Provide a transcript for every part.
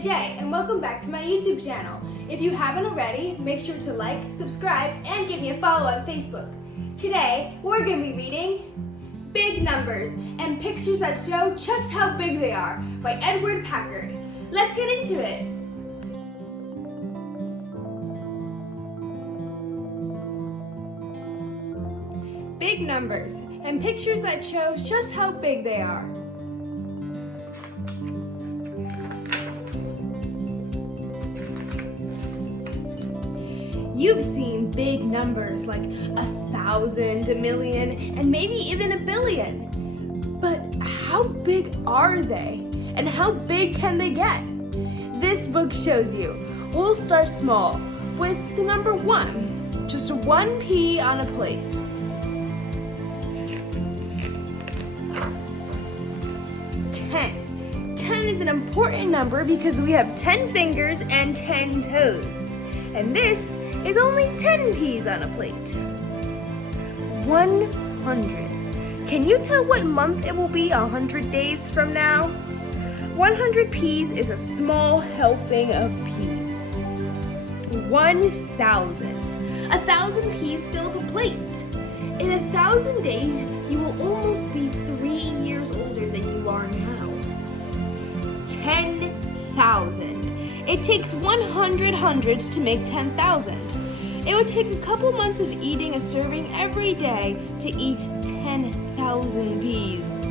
Sophia J, and welcome back to my YouTube channel. If you haven't already, make sure to like, subscribe, and give me a follow on Facebook. Today, we're going to be reading Big Numbers and Pictures That Show Just How Big They Are by Edward Packard. Let's get into it. Big Numbers and Pictures That Show Just How Big They Are. You've seen big numbers like 1,000, a million, and maybe even a billion. But how big are they? And how big can they get? This book shows you. We'll start small with the number 1. Just 1 pea on a plate. 10. 10 is an important number because we have 10 fingers and 10 toes. And this is only 10 peas on a plate. 100. Can you tell what month it will be 100 days from now? 100 peas is a small helping of peas. 1,000. 1,000 peas fill up a plate. In 1,000 days, you will almost be 3 years older than you are now. 10,000. It takes 100 hundreds to make 10,000. It would take a couple months of eating a serving every day to eat 10,000 peas.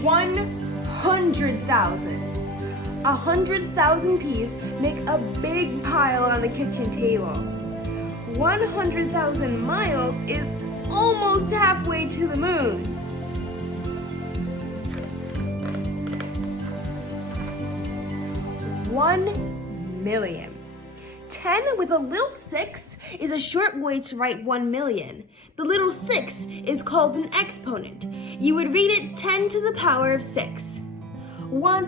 100,000. 100,000 peas make a big pile on the kitchen table. 100,000 miles is almost halfway to the moon. 1 million. 10 with a little 6 is a short way to write 1 million. The little 6 is called an exponent. You would read it 10 to the power of 6.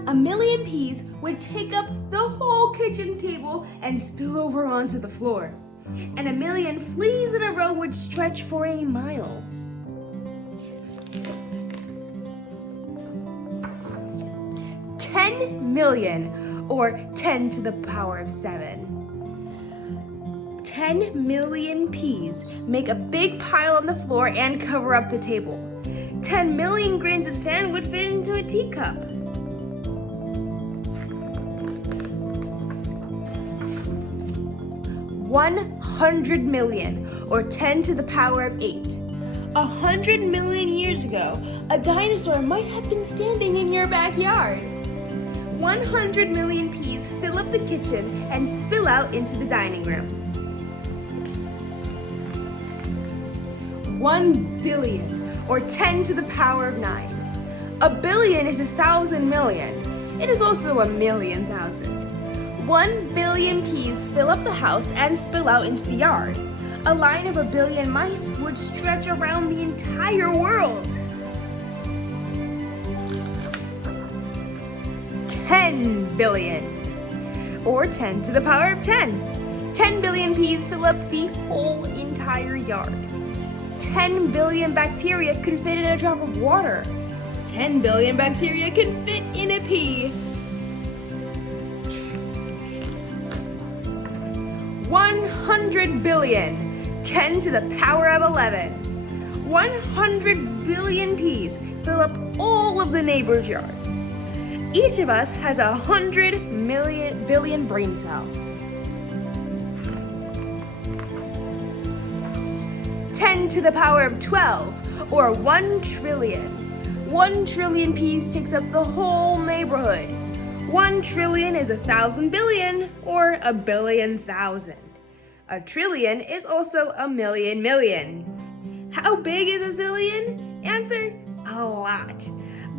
A million peas would take up the whole kitchen table and spill over onto the floor. And a million fleas in a row would stretch for a mile. 10 million. Or 10 to the power of 7. 10 million peas make a big pile on the floor and cover up the table. 10 million grains of sand would fit into a teacup. 100 million, or 10 to the power of 8. 100 million years ago, a dinosaur might have been standing in your backyard. 100 million peas fill up the kitchen and spill out into the dining room. 1 billion, or 10 to the power of 9. A billion is 1,000 million. It is also a million thousand. 1 billion peas fill up the house and spill out into the yard. A line of 1 billion mice would stretch around the entire world. 10 billion, or 10 to the power of 10. 10 billion peas fill up the whole entire yard. 10 billion bacteria could fit in a drop of water. 10 billion bacteria can fit in a pea. 100 billion, 10 to the power of 11. 100 billion peas fill up all of the neighbors' yards. Each of us has 100 billion brain cells. 10 to the power of 12, or 1 trillion. 1 trillion peas takes up the whole neighborhood. 1 trillion is 1,000 billion, or a billion thousand. A trillion is also a million million. How big is a zillion? Answer, a lot.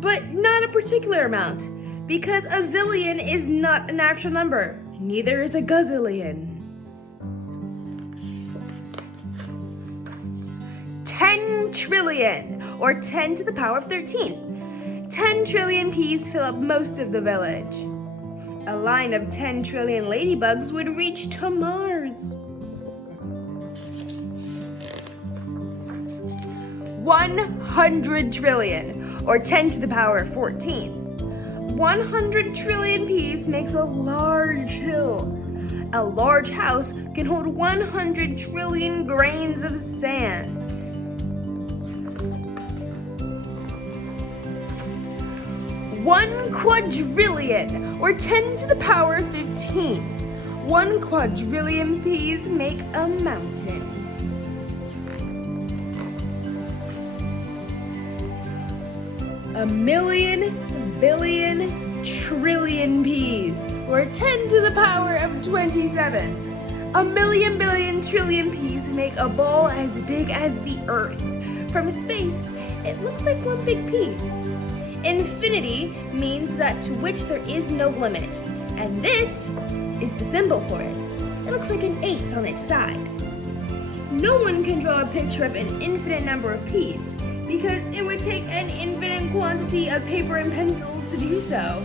But not a particular amount. Because a zillion is not a natural number. Neither is a gazillion. 10 trillion, or 10 to the power of 13. 10 trillion peas fill up most of the village. A line of 10 trillion ladybugs would reach to Mars. 100 100 trillion, or 10 to the power of 14. 100 trillion peas makes a large hill. A large house can hold 100 trillion grains of sand. 1 quadrillion, or 10 to the power of 15. 1 quadrillion peas make a mountain. A million, billion, trillion peas, or 10 to the power of 27. A million, billion, trillion peas make a ball as big as the Earth. From space, it looks like one big pea. Infinity means that to which there is no limit, and this is the symbol for it. It looks like an 8 on its side. No one can draw a picture of an infinite number of peas, because it would take an infinite quantity of paper and pencils to do so.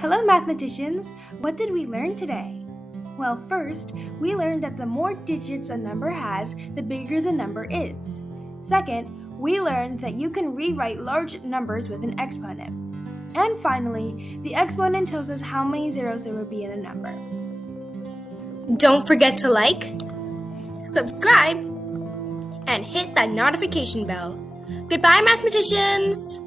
Hello, mathematicians! What did we learn today? Well, first, we learned that the more digits a number has, the bigger the number is. Second, we learned that you can rewrite large numbers with an exponent. And finally, the exponent tells us how many zeros there would be in a number. Don't forget to like, subscribe, and hit that notification bell. Goodbye, mathematicians!